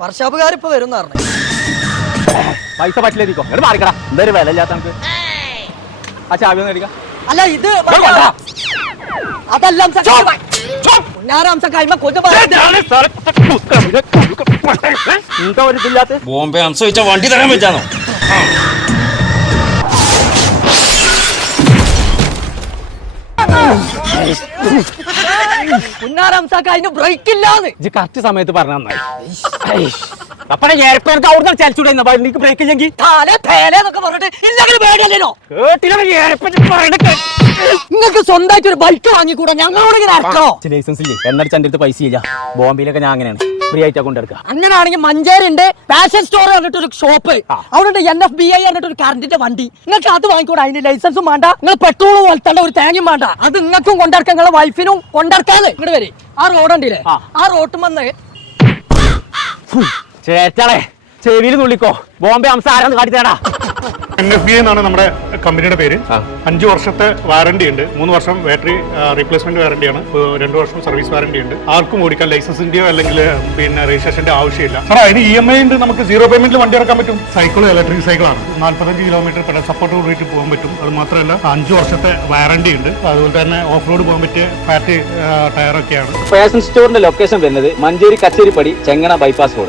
വർഷാപ്പുകാരിപ്പോ വരും പറഞ്ഞു. പൈസ പറ്റില്ലേക്കോ മാറിക്കടാ. എന്തായാലും വില ഇല്ലാത്ത നമുക്ക് ആ ചാവി ഒന്ന് എടുക്കാം. അല്ല ഇത് അതെല്ലാം ഒരു ഇതില്ലാത്ത ബോംബെ അംശ വെച്ചാൽ വണ്ടി തരാൻ വെച്ചാണോ? പുന്നാരംസാക്ക് അതിന് ബ്രേക്ക് ഇല്ലാന്ന് ഇജ്ജ് കറക്റ്റ് സമയത്ത് പറഞ്ഞ നന്നായി. അപ്പഴേ ഏർപ്പെടുത്ത് അവിടെ ചലിച്ചൂടെ എനിക്ക് ബ്രേക്ക് ഇല്ലെങ്കിൽ പറഞ്ഞിട്ട് ഇല്ലെങ്കിൽ പേടിയല്ലോ. കേട്ടില്ല. നിങ്ങൾക്ക് സ്വന്തമായിട്ട് ഒരു ബൈക്ക് വാങ്ങിക്കൂടാ? ഞങ്ങളോട് ഇങ്ങനെ ഇറക്കണോ? ലൈസൻസ് ഇല്ലേ? എന്നടിച്ച് എൻ്റെ അടുത്ത് പൈസ ഇല്ല. ബോംബെയിലൊക്കെ ഞാൻ അങ്ങനെയാണ് ഫ്രീ ആയിട്ടാ കൊണ്ടെടുക്കുക. അങ്ങനെയാണെങ്കിൽ മഞ്ചേരി ഉണ്ട് ഫാഷൻ സ്റ്റോർ പറഞ്ഞിട്ട് ഒരു ഷോപ്പ്, അവിടെ NFBI പറഞ്ഞിട്ട് ഒരു കറണ്ടിന്റെ വണ്ടി. നിങ്ങൾക്ക് അത് വാങ്ങിക്കൂടാ? അതിന് ലൈസൻസും വേണ്ട, നിങ്ങൾ പെട്രോൾ പോലത്തെ ഒരു തേങ്ങയും വേണ്ട. അത് നിങ്ങൾക്കും കൊണ്ടിറക്കാം, നിങ്ങളെ വൈഫിനും കൊണ്ടിറക്കാതെ. ഇങ്ങോട്ട് വരെ ആ റോഡുണ്ടല്ലേ, ആ റോട്ടും വന്ന് ചേച്ചാളെ ചെവിയിൽ തുള്ളിക്കോ. ബോംബെ അംശം ആരാന്ന് കാട്ടിത്തേടാ. NFBI എന്നാണ് നമ്മുടെ കമ്പനിയുടെ പേര്. 5 വർഷത്തെ വാറണ്ടി ഉണ്ട്. 3 വർഷം ബാറ്ററി റീപ്ലേസ്മെന്റ് വാറണ്ടിയാണ്. 2 വർഷം സർവീസ് വാറണ്ടി ഉണ്ട്. ആർക്കും ഓടിക്കാൻ ലൈസൻസിന്റെയോ അല്ലെങ്കിൽ പിന്നെ രജിസ്ട്രേഷന്റെ ആവശ്യമില്ല. സാർ അതിന് EMI ഉണ്ട്. നമുക്ക് 0 പേയ്മെന്റിൽ വണ്ടി ഇറക്കാൻ പറ്റും. സൈക്കിൾ ഇലക്ട്രിക് സൈക്കിളാണ്. 45 കിലോമീറ്റർ പെഡൽ സപ്പോർട്ട് കൂടിയിട്ട് പോകാൻ പറ്റും. അത് മാത്രമല്ല 5 വർഷത്തെ വാറണ്ടി ഉണ്ട്. അതുപോലെ തന്നെ ഓഫ് റോഡ് പോകാൻ പറ്റിയ ഫാറ്റ് ടയറൊക്കെയാണ്. ഫാഷൻ സ്റ്റോറിന്റെ ലൊക്കേഷൻ വരുന്നത് മഞ്ചേരി കച്ചേരിപ്പടി ചെങ്ങണ ബൈപ്പാസ് റോഡ്.